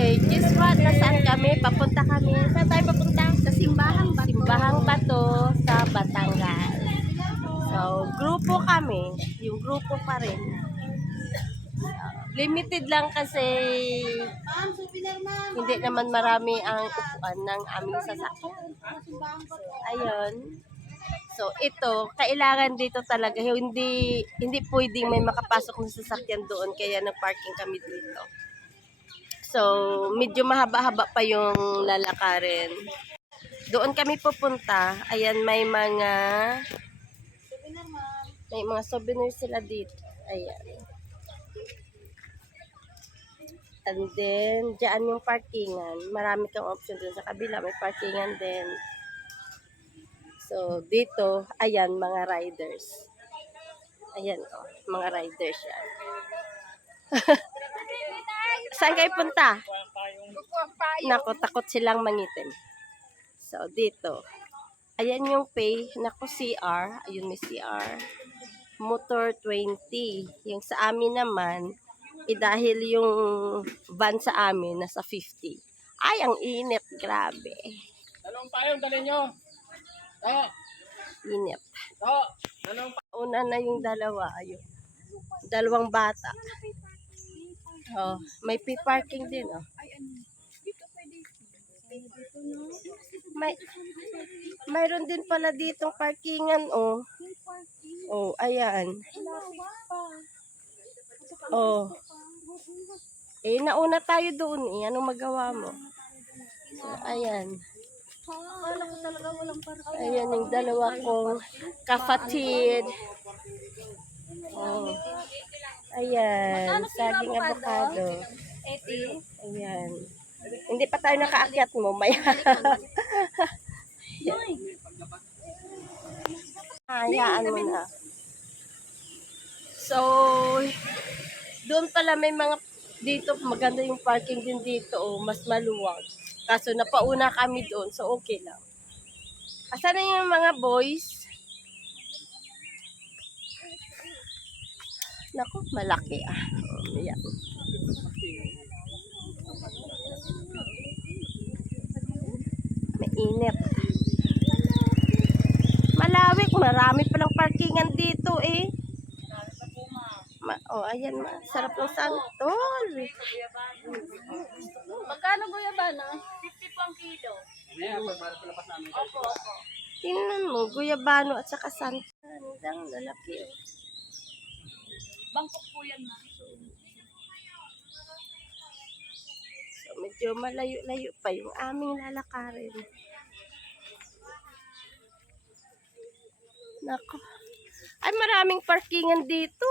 Okay, guess what? Nasaan kami? Papunta kami. Saan tayo papunta? Sa Simbahang Bato. Simbahang Bato sa Batangas. So, grupo kami. Yung grupo pa rin. Limited lang kasi hindi naman marami ang upuan ng aming sasakyan. So, ayun. So, ito, kailangan dito talaga. Hindi pwedeng may makapasok na sasakyan doon. Kaya nag-parking kami dito. So, medyo mahaba-haba pa yung lalakarin. Doon kami pupunta. Ayan, may mga souvenirs sila dito. Ayan. And then, dyan yung parkingan. Marami kang option dun sa kabila. May parkingan din. So, dito, ayan, mga riders. Ayan, oh, mga riders yan. Saan kayo punta? Nako, takot silang mangitim. So, dito. Ayan yung pay. Nako, CR. Ayun, may CR. Motor 20. Yung sa amin naman, dahil yung van sa amin, nasa 50. Ay, ang init. Grabe. Dalawang payong, dali nyo. Init. Dalawang Una na yung dalawa. Ayun. Dalawang bata. Oh, may parking din, oh. Mayroon din pala ditong parkingan, oh. Oh, ayan. Oh. Nauna tayo doon, eh. Anong magawa mo? So, ayan. Ayan yung dalawa kong kapatid. Oh. Ayan, saging avocado. Ayan. Hindi pa tayo nakaakyat mo, maya. Hayaan mo na. So, doon pala may mga dito, maganda yung parking din dito, oh, mas maluwag. Kaso napauna kami doon, so okay lang. Asan na yung mga boys? Naku, malaki ah. Ayan. Mainit. Malawik, marami palang parkingan dito eh. Ayan, sarap ng santol. Magkano guyabano? 50 po ang kilo. Opo. Tingnan mo, guyabano at saka santol. Ang lalaki. Bangkok po yan, ma. So, medyo malayo-layo pa yung aming lalakarin. Nako. Ay, maraming parkingan dito.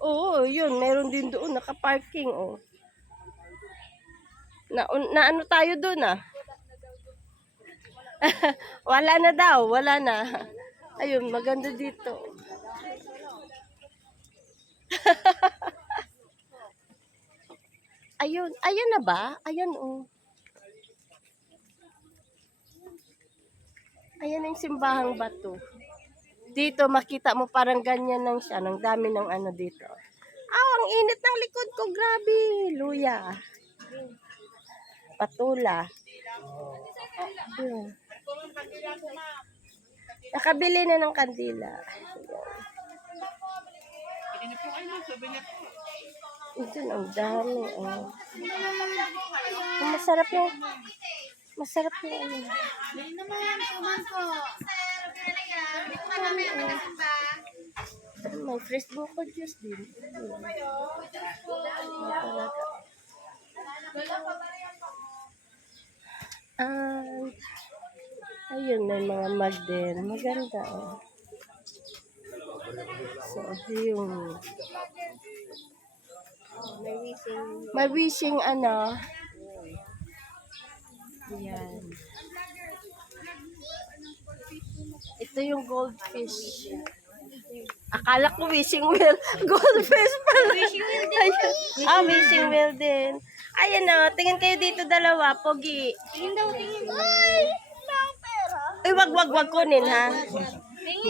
Oo, yun. Meron din doon. Naka-parking, oh. Na ano tayo doon, ah? Wala na daw. Wala na. Ayun, maganda dito. Ayun. Ayun na ba? Ayun, oh. Ayan yung Simbahang Bato. Dito, makita mo parang ganyan lang siya. Ang dami ng ano dito. Ang init ng likod ko. Grabe. Luya. Patula. Nakabili na ng kandila. Ito, ang dami. Oh. Masarap yung masarap yung ano. May fresh buko juice din. Ayun, may mga mug din. Maganda, oh. So, yung may wishing ano. Yan. Ito yung goldfish. Akala ko wishing well. Goldfish pala. Wishing well din. Ayan na, tingin kayo dito dalawa. Pogi. Tingin daw, tingin. Ay! Ang pera. Ay, wag kunin ha.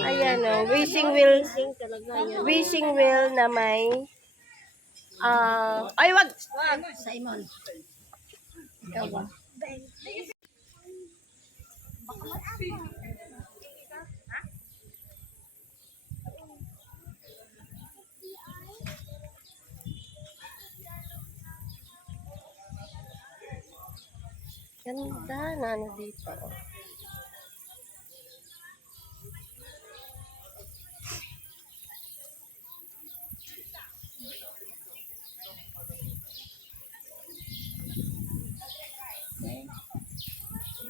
Ayan o, wishing well na may Ay, wag! Simon. Ikaw ba? Ganda na ano dito.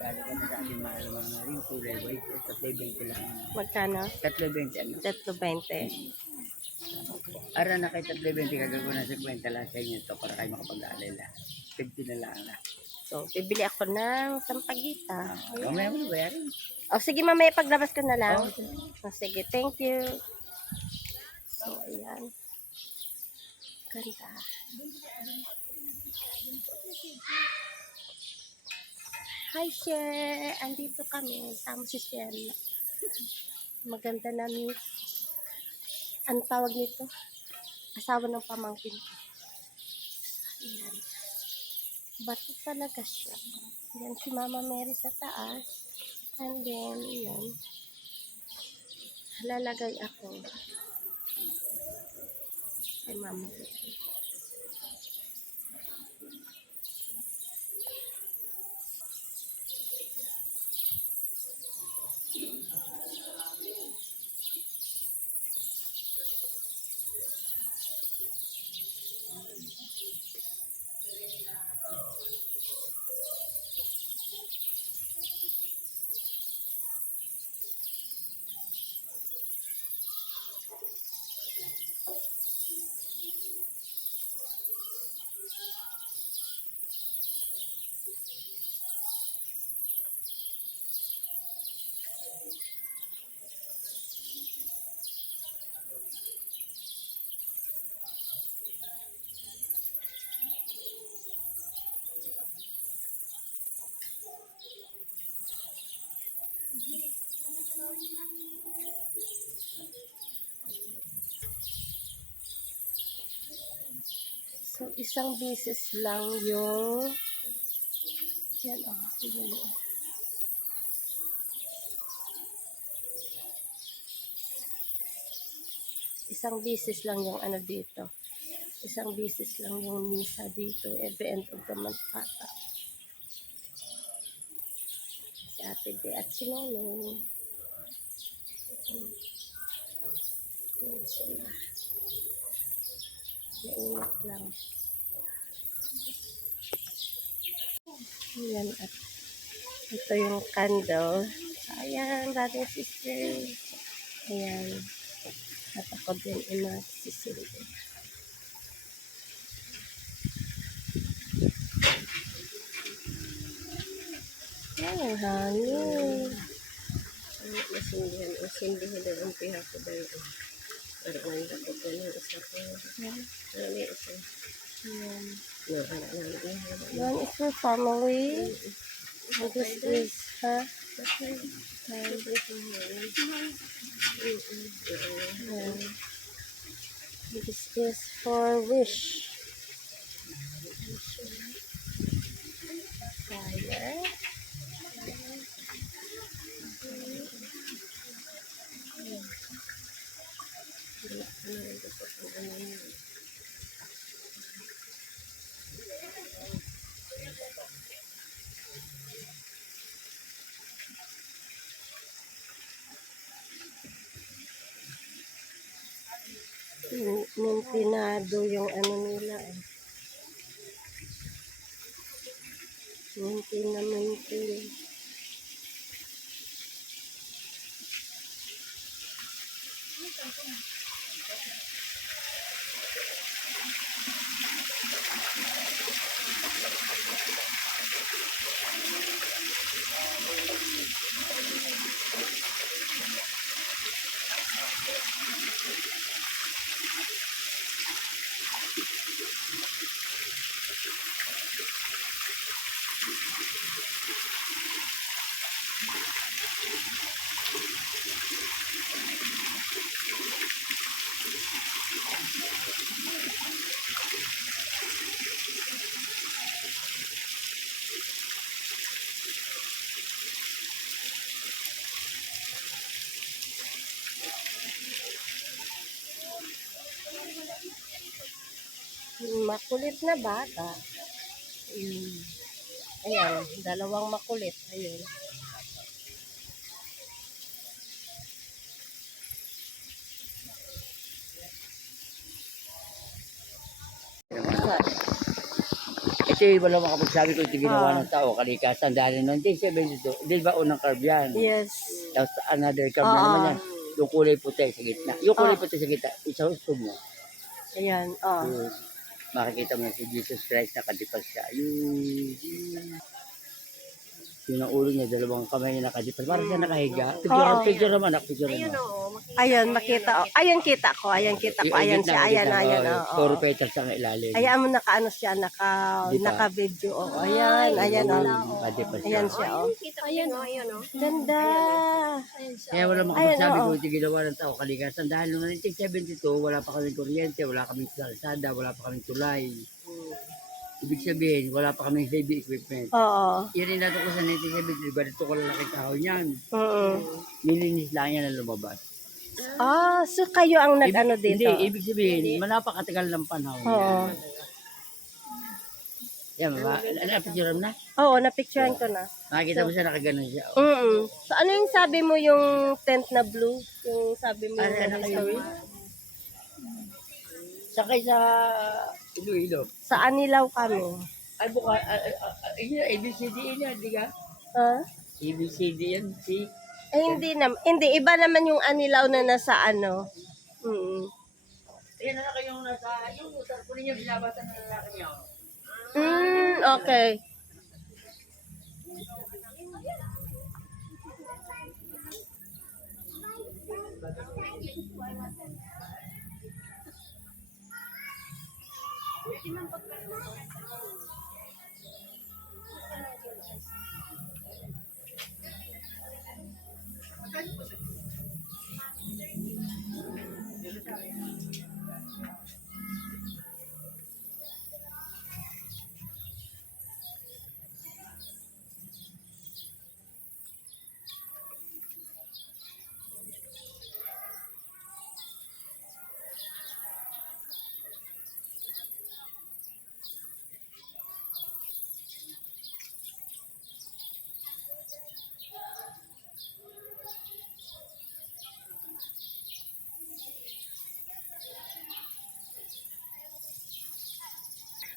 Lalo ka na sa ating mahal mga rin kulay white. 3.20 lang. Magkano? 3.20 ano? 3.20. Ara na kay 3.20 kagagunan sa kwenta lang sa inyo to para kayo makapag-aalala. 50 na lang na. So, bibili ako ng sampagita. Mamaya mo na bayarin. O, sige, mamaya paglabas ko na lang. Oh. O, sige, thank you. So, ayan. Ganda. Hi, Cher! Andito kami. Tama si Cher. Maganda na ni... Ano tawag nito? Asawa ng pamangkin ko. Ayan. Bato talaga siya. Yan si Mama Mary sa taas. And then, yan. Lalagay ako. Kay Mama Mary. So, isang beses lang yung... Yan, tignan mo. Isang beses lang yung ano dito. Isang beses lang yung misa dito. Every end of the month ata. Si Ate De at si Nono. Yan sila. Mainit lang. Ayan, at ito yung candle. Ayan, dating sister. Ayan. At ako din sisilbi. Ayan, hangin. Masindihan din ang piha ko dahil. Para nanda ko po ng isa ko. Ano isa? Ayan. One is for family. And this is, ha? This is for wish. Fire. Mintinado yung ano nila eh. Mintin. Makulit na bata. Ayan, dalawang makulit. Ayun. Ito yung wala makapagsabi ko ito ginawa ng tao. Kalikasan dahil noong 1972, di ba unang curve yan? Yes. Tapos another curve na naman yan. Yung kulay puti sa gitna. Yung kulay puti sa gitna, isa gusto mo. Ayan, Yung makikita mo si Jesus Christ nakadipas siya. Yung ang ulo niya, dalawang kamay niya nakadipas. Parang siya nakahiga. Picture naman, picture naman. Ayun, makita. Ayun, kita ko. Ayan, kita ko. Ayan siya. Ayan, ayan. Puro petals ang ilalim. Ayan mo nakaano siya, naka-video. Oh, ayan, ayan. Nakadipas siya. Ayan siya, oh. Ayan o. Ganda. Kaya wala makapagsabi ko ito ginawa ng tao kalikasan. Dahil noong 1972, wala pa kaming kuryente, wala kaming kalsada, wala pa kaming tulay. Ibig sabihin, wala pa kaming heavy equipment. Oo. Yun rin natin ko sa 1972, ganito ko lalaki kahoy niyan. Oo. Nilinis lang yan na lumabas. Ah, so kayo ang nag-ano dito? Hindi, ibig sabihin, napakatagal ng panahon. Oo. Yan, napicture na. Oo, napicturean ko na. Makikita mo siya nakaganon siya. So, ano yung sabi mo yung tent na blue? Yung sabi mo yung story? Sakay sa Iloilo. Sa Anilaw kami. Ay, buka, ABCD yan, di ka? Ha? ABCD yan, si... Eh, hindi, iba naman yung Anilaw na nasa ano. Ayan na kayong nasa, yung tarpulin niya, binabasa ng lalaki niya. Okay.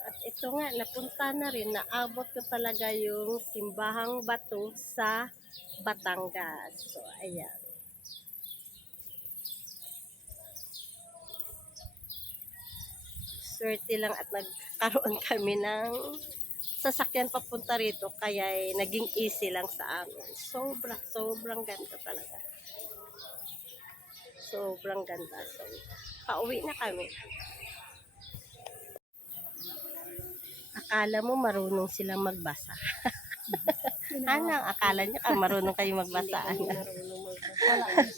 At ito nga, napunta na rin, naabot ko talaga yung Simbahang Bato sa Batangas. So, ayan. Swerte lang at nagkaroon kami ng sasakyan papunta rito, kaya naging easy lang sa amin. Sobrang ganda talaga. Sobrang ganda. So, pauwi na kami. Akala mo marunong silang magbasa. Ano? Akala niyo marunong kayo magbasa?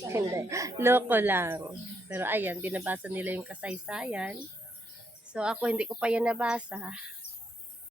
Hindi. Loko lang. Pero ayan, binabasa nila yung kasaysayan. So ako hindi ko pa yan nabasa.